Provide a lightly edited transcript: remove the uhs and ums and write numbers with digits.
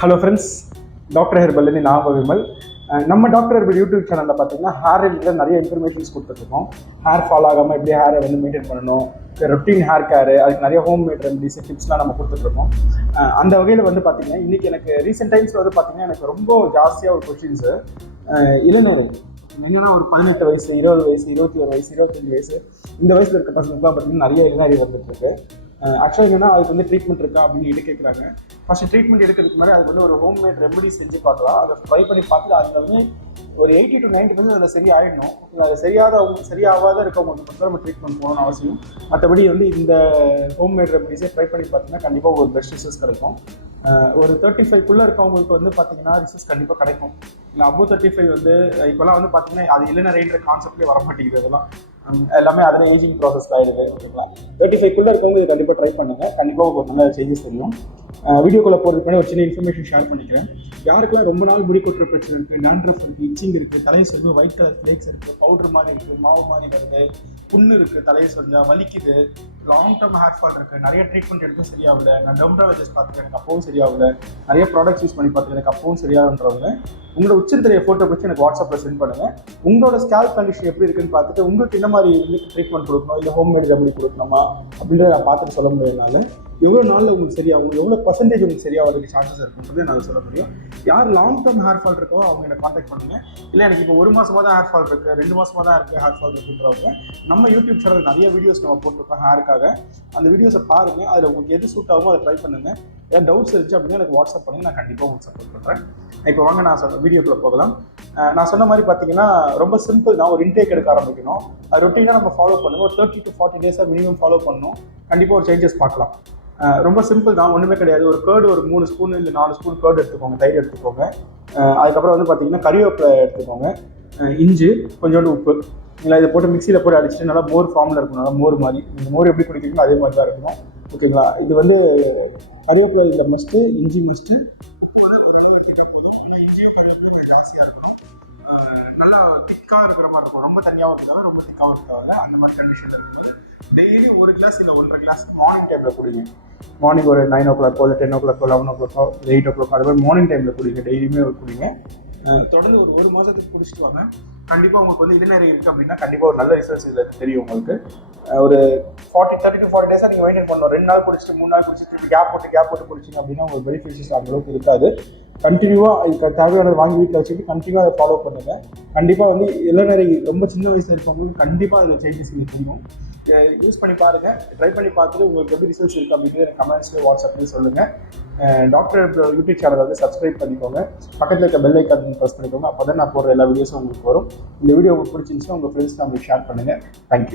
Hello friends, doctor herbal நான் விமல். நம்ம doctor herbal YouTube சேனலில் பார்த்தீங்கன்னா ஹேர் ரிலேட்டட் நிறைய இன்ஃபர்மேஷன்ஸ் கொடுத்துருக்கோம். ஹேர் ஃபால் ஆகாமல் எப்படி ஹேரை வந்து மெயின்டைன் பண்ணணும், ரொட்டீன் ஹேர் கேரு, அதுக்கு நிறைய ஹோம் மேட் ரெமடிஸ் டிப்ஸ்லாம் நம்ம கொடுத்துட்ருக்கோம். அந்த வகையில் வந்து பார்த்தீங்கன்னா இன்றைக்கி எனக்கு ரீசெண்ட் டைம்ஸில் வந்து பார்த்தீங்கன்னா எனக்கு ரொம்ப ஜாஸ்தியாக ஒரு கொஷின்ஸு இளநரை என்னென்னா ஒரு 18 வயசு, 20 வயசு, 21 வயசு, 25 வயசு இந்த வயசில் இருக்க பசங்களுக்குலாம் பார்த்தீங்கன்னா நிறைய இளநரை வந்துட்டுருக்கு. ஆக்சுவலாக என்னன்னா அதுக்கு வந்து ட்ரீட்மெண்ட் இருக்கா அப்படின்னு கேட்குறாங்க. ஃபஸ்ட்டு ட்ரீட்மெண்ட் எடுக்கிறதுக்கு மாதிரி அதுக்கு வந்து ஒரு ஹோம் மேட் ரெமடி செஞ்சு பார்க்கலாம். அதை ட்ரை பண்ணி பார்த்துட்டு அதில் வந்து ஒரு 80 to 90% அதில் சரியாயிடணும். அது சரியாகாத இருக்கவங்களுக்கு மட்டும் நம்ம ட்ரீட்மெண்ட் போகணும்னு அவசியம். மற்றபடி வந்து இந்த ஹோம் மேட் ரெமடிஸை ட்ரை பண்ணி பார்த்தீங்கன்னா கண்டிப்பாக ஒரு பெஸ்ட் ரிசல்ட்ஸ் கிடைக்கும். ஒரு 35 இருக்கவங்களுக்கு வந்து பார்த்தீங்கன்னா ரிசல்ட்ஸ் கண்டிப்பாக கிடைக்கும். இல்லை அபோவ் 35 வந்து இப்போலாம் வந்து பார்த்தீங்கன்னா அது இளநரைன்ற கான்செப்ட்லேயே வர மாட்டேங்குது. அதெல்லாம் எல்லாமே அதில் ஏஜிங் ப்ராசஸ் ஆகிடுது. ஓகேங்களா, 35 இருக்கவங்க இது கண்டிப்பாக ட்ரை பண்ணுங்கள். கண்டிப்பாக உங்களுக்கு நல்ல சேஞ்சஸ் தெரியும். வீடியோக்குள்ளே போகிறதுக்கு முன்னாடி ஒரு சின்ன இன்ஃபர்மேஷன் ஷேர் பண்ணிக்கிறேன். யாருக்கெல்லாம் ரொம்ப நாள் முடி கொட்டுற பிரச்சனை இருக்குது, டாண்ட்ரஃப் இருக்குது, இச்சிங் இருக்குது, தலையை சொரிஞ்சா ஒயிட் கலர் ஃப்ளேக்ஸ் இருக்குது, பவுடர் மாதிரி இருக்குது, மாவு மாதிரி வருது, புண்ணு இருக்குது, தலையை சொரிஞ்சா வலிக்குது, லாங் டர்ம் ஹேர் ஃபால் இருக்குது, நிறைய ட்ரீட்மெண்ட் எடுத்து சரியாகல, நான் டெர்மடாலஜிஸ்ட் பார்த்துட்டு எனக்கு அப்பவும் சரியாகல, நிறைய ப்ராடக்ட்ஸ் யூஸ் பண்ணி பார்த்துட்டு எனக்கு அப்பவும் சரியாகன்றவங்க உங்களோட உச்சந்தலையை ஃபோட்டோ பிடிச்சி எனக்கு வாட்ஸ்அப்பில் சென்ட் பண்ணுங்கள். உங்களோட ஸ்கேல்ப் கண்டிஷன் எப்படி இருக்குன்னு பார்த்துட்டு உங்களுக்கு என்ன மாதிரி வந்து ட்ரீட்மெண்ட் கொடுக்கணும், இல்லை ஹோம் மேட் ரெமடி கொடுக்கணுமா அப்படின்றத நான் பார்த்துட்டு சொல்ல முடியாதனால எவ்வளோ நாளில் உங்களுக்கு சரியாகும், எவ்வளோ பர்சன்டேஜ் உங்களுக்கு சரியாகிறதுக்கு சான்சஸ் இருக்குன்றது நான் சொல்ல முடியும். யார் லாங் டர்ம் ஹேர் ஃபால் இருக்கோ அவங்க என்னை காண்டாக்ட் பண்ணுங்கள். இல்லை எனக்கு இப்போ 1 மாதமாக தான் ஹேர் ஃபால் இருக்குது, 2 மாதமாக தான் இருக்குது ஹேர் ஃபால் இருக்குன்றவங்க நம்ம யூடியூப் சேனல் நிறைய வீடியோஸ் நம்ம போட்டிருக்கோம் ஹேருக்காக. அந்த வீடியோஸை பாருங்கள். அதில் உங்களுக்கு எது சூட் ஆகுமோ அதை ட்ரை பண்ணுங்கள். ஏதாவது டவுட்ஸ் இருந்துச்சு அப்படின்னா எனக்கு வாட்ஸ்அப் பண்ணுங்கள், நான் கண்டிப்பாக உங்களுக்கு சப்போர்ட் பண்ணுறேன். இப்போ வாங்க நான் சொன்ன வீடியோக்குள்ளே போகலாம். நான் சொன்ன மாதிரி பார்த்தீங்கன்னா ரொம்ப சிம்பிள் தான். ஒரு இன்டேக் எடுக்க ஆரம்பிக்கணும். அது ரொட்டீனாக நம்ம ஃபாலோ பண்ணுங்கள். ஒரு 30 to 40 டேஸாக மினிமம் ஃபாலோ பண்ணணும். கண்டிப்பாக ஒரு சேஞ்சஸ் பார்க்கலாம். ரொம்ப சிம்பிள் தான், ஒன்றுமே கிடையாது. ஒரு கேர்டு ஒரு 3 ஸ்பூன் இல்லை 4 ஸ்பூன் கேர்டு எடுத்துக்கோங்க, தயிர் எடுத்துக்கோங்க. அதுக்கப்புறம் வந்து பார்த்தீங்கன்னா கறிவேப்பிலை எடுத்துக்கோங்க, இஞ்சி, கொஞ்சோண்டு உப்பு. இல்லை இதை போட்டு மிக்சியில் போட்டு அடிச்சுட்டு நல்லா மோர் ஃபார்மில் இருக்கணும். நல்லா மோர் மாதிரி, இந்த மோர் எப்படி குடிக்கிறீங்களோ அதே மாதிரி தான் இருக்கணும். ஓகேங்களா, இது வந்து கறிவேப்பிலை இதில் மஸ்ட்டு, இஞ்சி மஸ்ட்டு, உப்பு வந்து ஓரளவு எடுத்துக்கிட்டால் போதும். ஆனால் இஞ்சியும் கறிவேப்பிலை கொஞ்சம் ஜாஸ்தியாக இருக்கணும். நல்லா திக்காக இருக்கிற மாதிரி இருக்கும். ரொம்ப தனியாகவும் இருக்காது, ரொம்ப திக்காகவும் இருக்காது. அந்த மாதிரி கண்டிஷனில் இருக்கும்போது டெய்லி 1 கிளாஸ் இல்லை 1.5 கிளாஸ் மார்னிங் டைமில் குடிங்க. மார்னிங் ஒரு 9 o'clock, இல்லை 10 o'clock, 11 o'clock, 8 o'clock அது மாதிரி மார்னிங் டைமில் குடிங்க. டெய்லியுமே குடிங்க. தொடர்ந்து ஒரு மாதத்துக்கு குடிச்சிட்டு வாங்க. கண்டிப்பாக உங்களுக்கு வந்து இளநரை இருக்குது அப்படின்னா கண்டிப்பாக ஒரு நல்ல ரிசல்ட்ஸ் இதில் தெரியும் உங்களுக்கு. ஒரு 30 to 40 டேஸாக நீங்கள் மெயின்டைன் பண்ணணும். 2 நாள் குடிச்சிட்டு 3 நாள் குடிச்சிட்டு கேப் போட்டு குடிச்சிங்க அப்படின்னா உங்களுக்கு பெனிஃபிட்ஸ் அந்தளவுக்கு இருக்காது. கண்டினியூவாக இதுக்கு தேவையானது வாங்கி வீட்டில் வச்சுட்டு கண்டினியூவாக அதை ஃபாலோ பண்ணுங்கள். கண்டிப்பாக வந்து இளநரை ரொம்ப சின்ன வயசில் இருக்கவங்களுக்கு கண்டிப்பாக அதில் சேஞ்சஸ் தெரியும். யூஸ் பண்ணி பாருங்கள். ட்ரை பண்ணி பார்த்துட்டு உங்களுக்கு எப்படி ரிசல்ட்ஸ் இருக்குது அப்படின்றது எனக்கு கமெண்ட்ஸ்லேயே வாட்ஸ்அப்லேயே சொல்லுங்கள். டாக்டர் யூடியூப் சேனல் வந்து சப்ஸ்கிரைப் பண்ணிக்கோங்க. பக்கத்தில் இருக்க பெல் ஐக்கான் ப்ரெஸ் பண்ணிக்கோங்க. அப்போ தான் நான் போடுற எல்லா வீடியோஸும் உங்களுக்கு வரும். இந்த வீடியோ உங்களுக்கு பிடிச்சிருந்துச்சுன்னா உங்கள் ஃப்ரெண்ட்ஸ் நம்மளுக்கு ஷேர் பண்ணுங்கள். தேங்க்யூ.